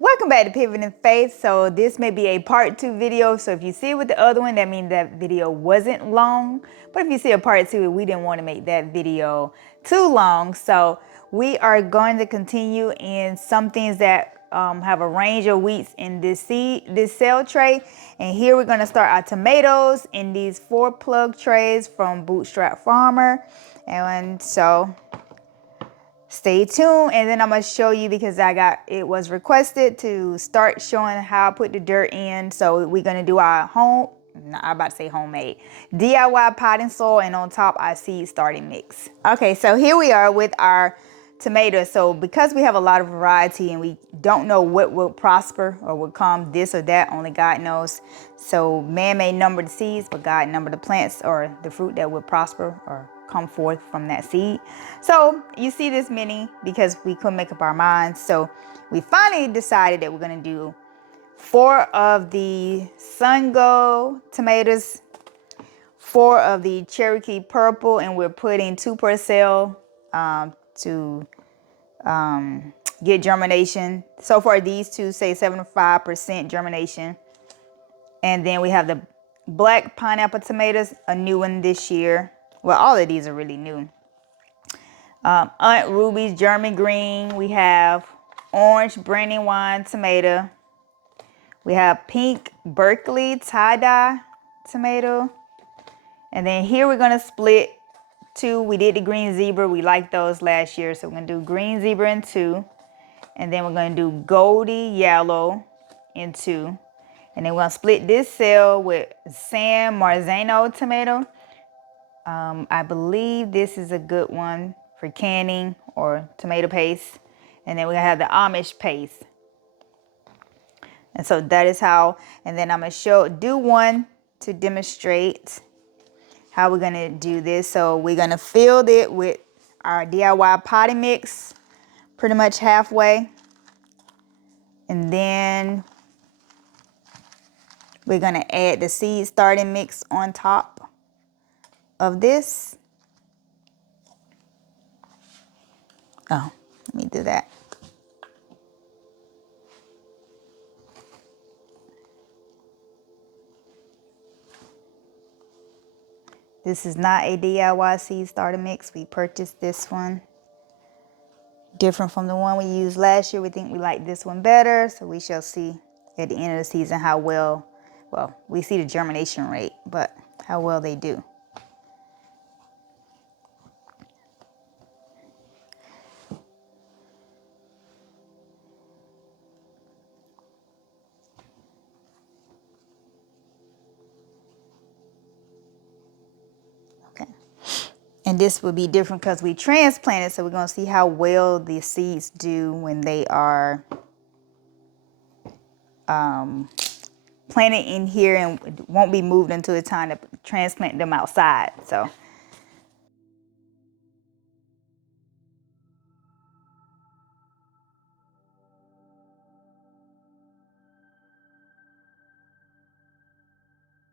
Welcome back to Pivot in Faith. So this may be a part 2 video. So if you see it with the other one, that means that video wasn't long. But if you see a part 2, we didn't want to make that video too long. So we are going to continue in some things that have a range of wheats in this cell tray. And here we're going to start our tomatoes in these 4 plug trays from Bootstrap Farmer. And so stay tuned, and then I'm going to show you, because it was requested to start showing how I put the dirt in. So we're going to do our I'm about to say homemade, DIY potting soil, and on top our seed starting mix. Okay, so here we are with our tomatoes. So because we have a lot of variety and we don't know what will prosper or will come, this or that, only God knows. So man may number the seeds, but God number the plants or the fruit that will prosper or come forth from that seed. So you see this many because we couldn't make up our minds. So we finally decided that we're going to do 4 of the Sungo tomatoes, 4 of the Cherokee Purple, and we're putting 2 per cell to get germination. So far these two say 75% germination. And then we have the black pineapple tomatoes, a new one this year. Well, all of these are really new. Aunt Ruby's German green. We have orange Brandywine tomato. We have pink Berkeley tie-dye tomato. And then here we're going to split 2. We did the green zebra. We liked those last year. So we're going to do green zebra in 2. And then we're going to do Goldie yellow in 2. And then we're going to split this cell with San Marzano tomato. I believe this is a good one for canning or tomato paste. And then we're going to have the Amish paste. And so that is how, and then I'm going to do one to demonstrate how we're going to do this. So we're going to fill it with our DIY potting mix pretty much halfway. And then we're going to add the seed starting mix on top of this. Oh, let me do that. This is not a DIY seed starter mix. We purchased this one. Different from the one we used last year. We think we like this one better. So we shall see at the end of the season how well we see the germination rate, but how well they do. Okay. And this will be different because we transplanted, so we're going to see how well the seeds do when they are planted in here and won't be moved until it's time to transplant them outside. So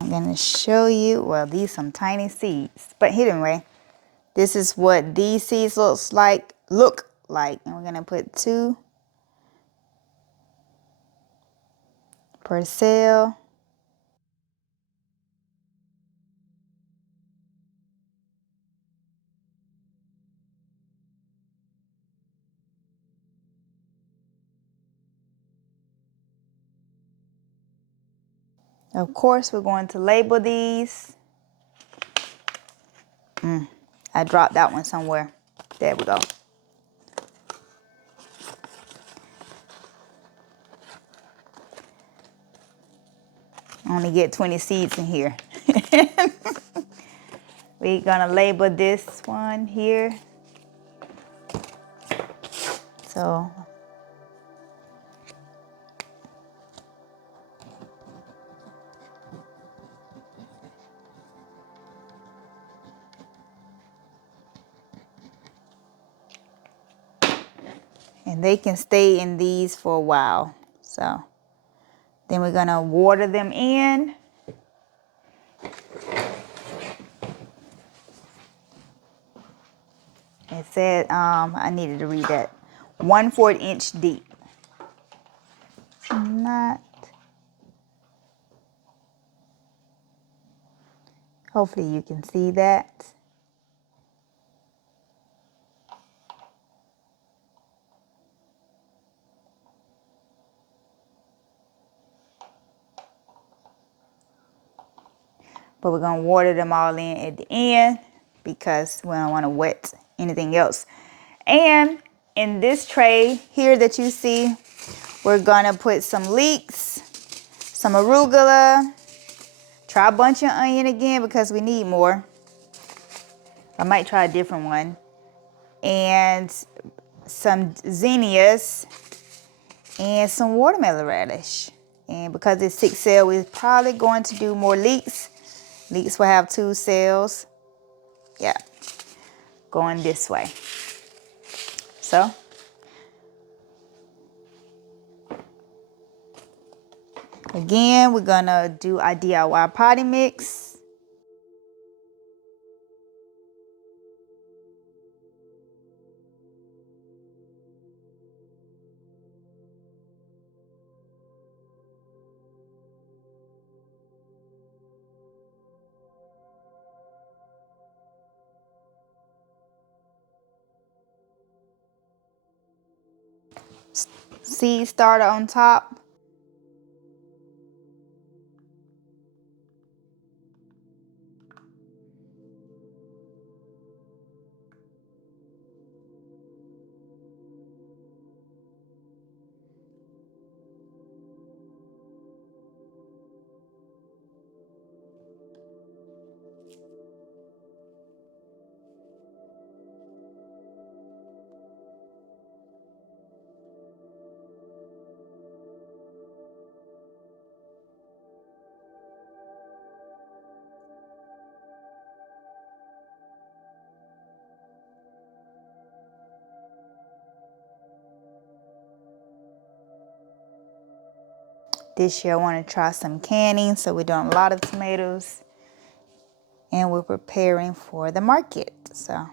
I'm going to show you, well, these some tiny seeds, but anyway, this is what these seeds look like. And we're going to put 2 per cell. Of course, we're going to label these. I dropped that one somewhere. There we go. I only get 20 seeds in here. We're gonna label this one here. So and they can stay in these for a while. So then we're gonna water them in. It said, I needed to read that, 1/4 inch deep. not. Hopefully you can see that. But we're gonna water them all in at the end because we don't want to wet anything else. And in this tray here that you see, we're gonna put some leeks, some arugula, try a bunch of onion again because we need more. I might try a different one. And some zinnias and some watermelon radish. And because it's 6 cells, we're probably going to do more leeks. Leeks will have 2 cells. Yeah, going this way. So, again, we're gonna do our DIY potting mix. Seed starter on top. This year I want to try some canning, so we're doing a lot of tomatoes. And we're preparing for the market, so.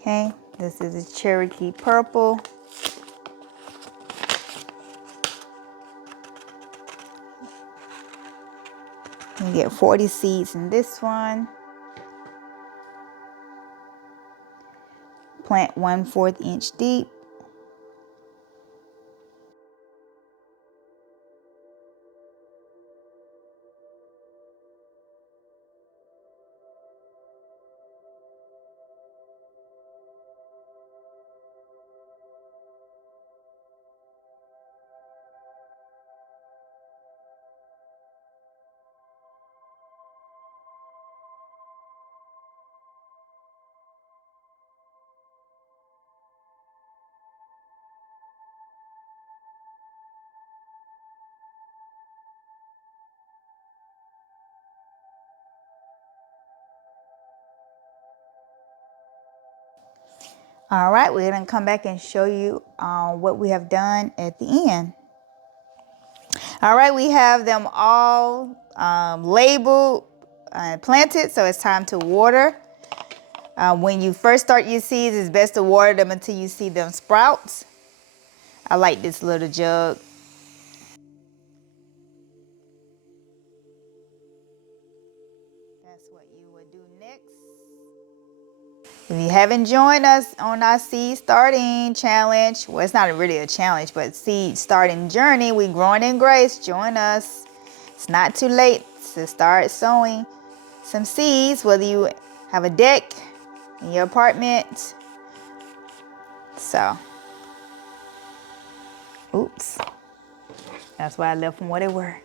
Okay, this is a Cherokee purple. You get 40 seeds in this one. Plant 1/4 inch deep. All right, we're gonna come back and show you what we have done at the end. All right, we have them all labeled and planted, so it's time to water. When you first start your seeds, it's best to water them until you see them sprout. I like this little jug. That's what you would do next. If you haven't joined us on our seed starting challenge, well, it's not really a challenge, but seed starting journey, we growing in grace. Join us. It's not too late to start sowing some seeds, whether you have a deck in your apartment. So, oops. That's why I left them where they were.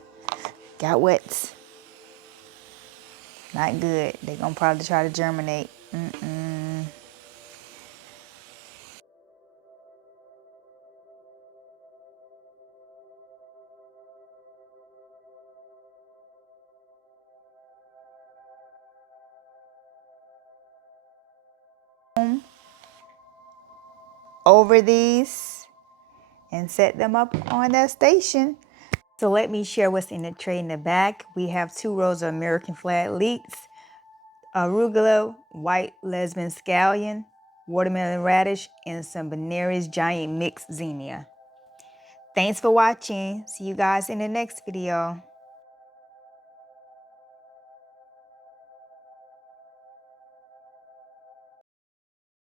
Got wet. Not good. They're gonna probably try to germinate. Over these and set them up on that station. So let me share what's in the tray in the back. We have 2 rows of American flag leeks, arugula, white lesbian scallion, watermelon radish, and some Benary's giant mixed zinnia. Thanks for watching. See you guys in the next video.